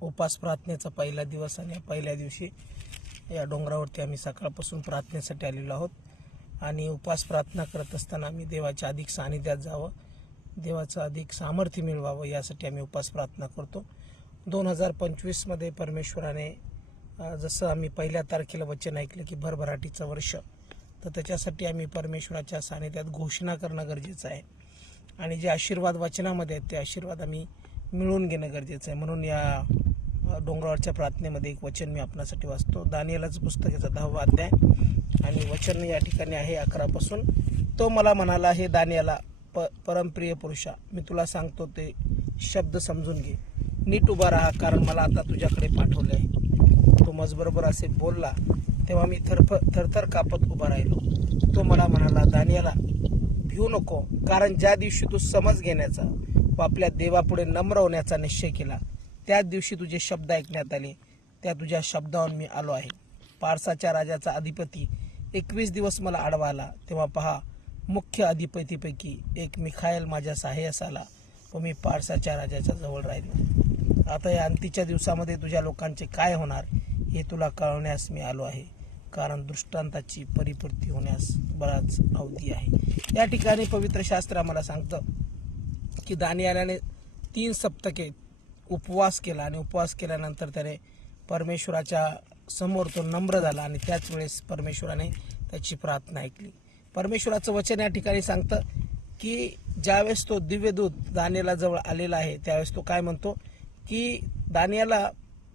उपास प्रार्थनेचा पहिला दिवस आणि या पहिल्या दिवशी या डोंगरावरती आम्ही सकाळपासून प्रार्थनेसाठी आलेलो आहोत. आणि उपास प्रार्थना करत असताना आम्ही देवाच्या अधिक सानिध्यात जावं देवाचं अधिक सामर्थ्य मिळवावं यासाठी आम्ही उपास प्रार्थना करतो. दोन हजार पंचवीसमध्ये परमेश्वराने जसं आम्ही पहिल्या तारखेला वचन ऐकलं की भरभराटीचं वर्ष तर त्याच्यासाठी आम्ही परमेश्वराच्या सानिध्यात घोषणा करणं गरजेचं आहे. आणि जे आशीर्वाद वचनामध्ये आहेत ते आशीर्वाद आम्ही मिळवून घेणं गरजेचं आहे. म्हणून या डोंगरावरच्या प्रार्थनेमध्ये एक वचन मी आपणासाठी वाचतो. दानियालाचं पुस्तक याचा दहावा अध्याय. आणि वचन या ठिकाणी आहे अकरापासून. तो मला म्हणाला हे दानियाला प परमप्रिय पुरुषा मी तुला सांगतो ते शब्द समजून घे. नीट उभा राहा कारण मला आता तुझ्याकडे पाठवले आहे तो मजबरोबर असे बोलला. तेव्हा मी थरफ थरथर कापत उभा राहिलो. तो मला म्हणाला दानियाला भिवू नको कारण ज्या दिवशी तू समज घेण्याचा व आपल्या देवापुढे नम्र होण्याचा निश्चय केला. त्याच दिवशी तुझे शब्द ऐकण्यात आले. त्या तुझ्या शब्दावर मी आलो आहे. पारसाच्या राजाचा अधिपती एकवीस दिवस मला आडवा आला. तेव्हा पहा मुख्य अधिपतीपैकी एक मिखायल माझ्या सहाय्यास आला व मी पारसाच्या राजाच्या जवळ राहिलो. आता या अंतीच्या दिवसामध्ये तुझ्या लोकांचे काय होणार हे तुला कळवण्यास मी आलो आहे. कारण दृष्टांताची परिपूर्ती होण्यास बराच अवधी आहे. या ठिकाणी पवित्र शास्त्र आम्हाला सांगतं की दानियालाने तीन सप्तके उपवास केला आणि उपवास केल्यानंतर त्याने परमेश्वराच्या समोर तो नम्र झाला आणि त्याच वेळेस परमेश्वराने त्याची प्रार्थना ऐकली. परमेश्वराचं वचन या ठिकाणी सांगतं की ज्यावेळेस तो दिव्यदूत दानियाला जवळ आलेला आहे त्यावेळेस तो काय म्हणतो की दानियाला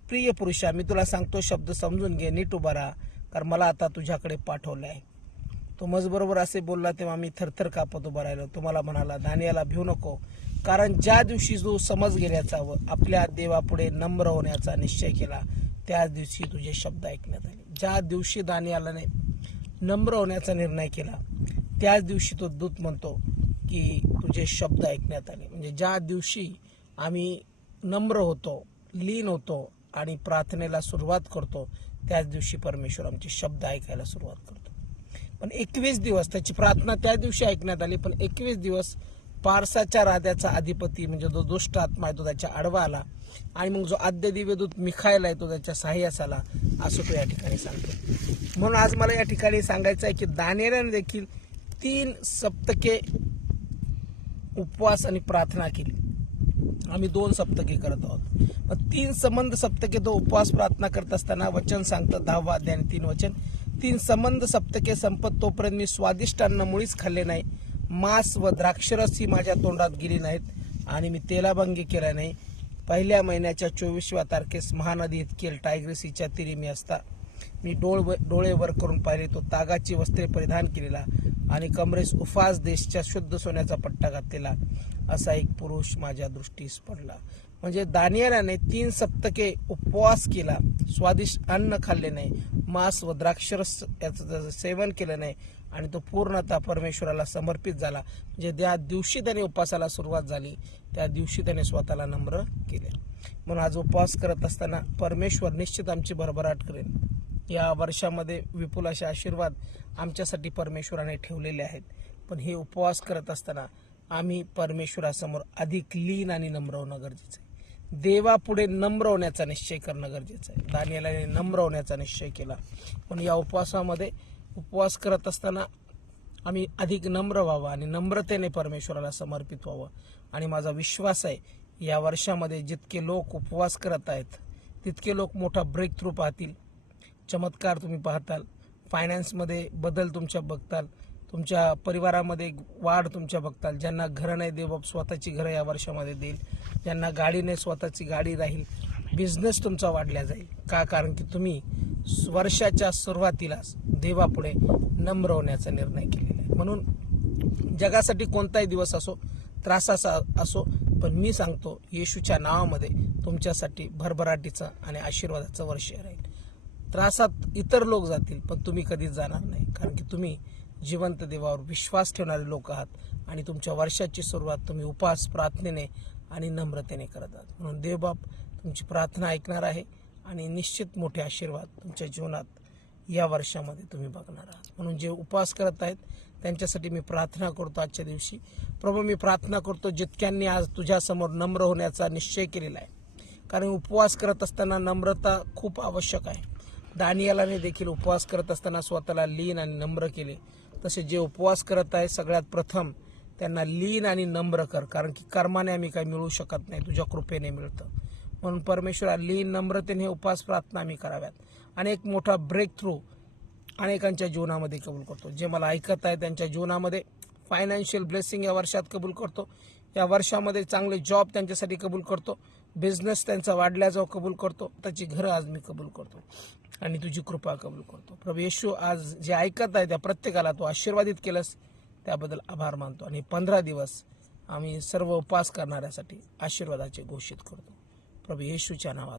प्रिय पुरुषा मी तुला सांगतो शब्द समजून घे नीट उभा राहा कारण मला आता तुझ्याकडे पाठवलं आहे तो मजबरोबर असे बोलला तेव्हा मी थरथर कापत उभा राहिलो. तुम्हाला म्हणाला दानियाला भिवू नको कारण ज्या दिवशी जो समज घेण्याचा व आपल्या देवापुढे नम्र होण्याचा निश्चय केला त्याच दिवशी तुझे शब्द ऐकण्यात आले. ज्या दिवशी दानियालाने नम्र होण्याचा निर्णय केला त्याच दिवशी तो दूत म्हणतो की तुझे शब्द ऐकण्यात आले. म्हणजे ज्या दिवशी आम्ही नम्र होतो लीन होतो आणि प्रार्थनेला सुरुवात करतो त्याच दिवशी परमेश्वर आमचे शब्द ऐकायला सुरुवात करतो. पण एकवीस दिवस त्याची प्रार्थना त्या दिवशी ऐकण्यात आली पण एकवीस दिवस पारसाच्या राजाचा अधिपती म्हणजे जो दुष्ट आत्मा आहे तो त्याच्या आडवा आला. आणि मग जो आद्य दिव्यदूत मिखायला आहे तो त्याच्या सहाय्यास आला. असं तो या ठिकाणी सांगतो. म्हणून आज मला या ठिकाणी सांगायचं आहे की दानेराने देखील तीन सप्तके उपवास आणि प्रार्थना केली. आम्ही दोन सप्तके करत आहोत. मग तीन संबंध सप्तके तो उपवास प्रार्थना करत असताना वचन सांगतं दहावा अध्याय तीन वचन. तीन संबंध सप्तके संपत तोपर्यंत मी स्वादिष्ट अन्न मुळीच खाल्ले नाही. मांस व द्राक्षरस ही माझ्या तोंडात गेली नाहीत आणि मी तेलाभंगी केला नाही. पहिल्या महिन्याच्या चोवीसव्या तारखेस महानदी इतकेल टायग्रेसीच्या तिरी मी असता. मी डोळ डोळे वर करून पाहिले तो तागाची वस्त्रे परिधान केलेला आणि कमरेस उफास देशच्या शुद्ध सोन्याचा पट्टा घातलेला. असा एक पुरुष माझ्या दृष्टीस पडला. म्हणजे दानियालाने तीन सप्तके उपवास केला. स्वादिष्ट अन्न खाल्ले नाही. मांस व द्राक्षरस याचं सेवन केलं नाही. आणि तो पूर्णतः परमेश्वराला समर्पित झाला. म्हणजे त्या दिवशी त्याने उपवासाला सुरुवात झाली. त्या दिवशी त्याने स्वतःला नम्र केले. म्हणून आज उपवास करत असताना परमेश्वर निश्चित आमची भरभराट करेल. या वर्षामध्ये विपुल असे आशीर्वाद आमच्यासाठी परमेश्वराने ठेवलेले आहेत. पण हे उपवास करत असताना आम्ही परमेश्वरासमोर अधिक लीन आणि नम्र होणं गरजेचं आहे. देवापुढे नम्र होण्याचा निश्चय करणं गरजेचं आहे. दानियालाने नम्र होण्याचा निश्चय केला. पण या उपवासामध्ये उपवास करत असताना आम्ही अधिक नम्र व्हावं आणि नम्रतेने परमेश्वराला समर्पित व्हावं. आणि माझा विश्वास आहे या वर्षामध्ये जितके लोक उपवास करत आहेत तितके लोक मोठा ब्रेक थ्रू पाहतील. चमत्कार तुम्ही पाहताल. फायनान्समध्ये बदल तुमच्या बघताल. तुमच्या परिवारामध्ये वाढ तुमच्या बघताल. ज्यांना घरं नाही देवबाप स्वतःची घरं या वर्षामध्ये देईल. ज्यांना गाडीने स्वतःची गाडी राहील. बिझनेस तुमचा वाढल्या जाईल. का? कारण की तुम्ही वर्षाच्या सुरुवातीलाच देवापुढे नम्र होण्याचा निर्णय केलेला आहे. म्हणून जगासाठी कोणताही दिवस असो त्रासाचा असो पण मी सांगतो येशूच्या नावामध्ये तुमच्यासाठी भरभराटीचं आणि आशीर्वादाचं वर्ष राहील. त्रासात इतर लोक जातील पण तुम्ही कधीच जाणार नाही. कारण की तुम्ही जिवंत देवावर विश्वास ठेवणारे लोक आहात आणि तुमच्या वर्षाची सुरुवात तुम्ही उपास प्रार्थनेने आणि नम्रतेने करत आहात. म्हणून देवबाप तुमची प्रार्थना ऐकणार आहे आणि निश्चित मोठे आशीर्वाद तुमच्या जीवनात या वर्षामध्ये तुम्ही बघणार आहात. म्हणून जे उपवास करत आहेत त्यांच्यासाठी मी प्रार्थना करतो आजच्या दिवशी. प्रभू मी प्रार्थना करतो जितक्यांनी आज तुझ्यासमोर नम्र होण्याचा निश्चय केलेला आहे. कारण उपवास करत असताना नम्रता खूप आवश्यक आहे. दानियालाने देखील उपवास करत असताना स्वतःला लीन आणि नम्र केले. तसे जे उपवास करत आहे सगळ्यात प्रथम त्यांना लीन आणि नम्र कर कारण की कर्माने आम्ही काही मिळू शकत नाही तुझ्या कृपेने मिळतं. म्हणून परमेश्वरा लीन नम्रतेने उपास प्रार्थना आम्ही कराव्यात. आणि एक मोठा ब्रेक थ्रू अनेकांच्या जीवनामध्ये कबूल करतो. जे मला ऐकत आहे त्यांच्या जीवनामध्ये फायनान्शियल ब्लेसिंग या वर्षात कबूल करतो. या वर्षामध्ये चांगले जॉब त्यांच्यासाठी कबूल करतो. बिझनेस त्यांचा वाढल्याचा कबूल करतो. त्याची घरं आज मी कबूल करतो. आणि तुझी कृपा कबूल करतो. प्रभू येशू आज जे ऐकत आहे त्या प्रत्येकाला तू आशीर्वादित केलंस. त्याबद्दल आभार मानतो आणि पंधरा दिवस आम्ही सर्व उपास करणाऱ्यासाठी आशीर्वादाचे घोषित करतो. प्रभू येशूच्या नावात.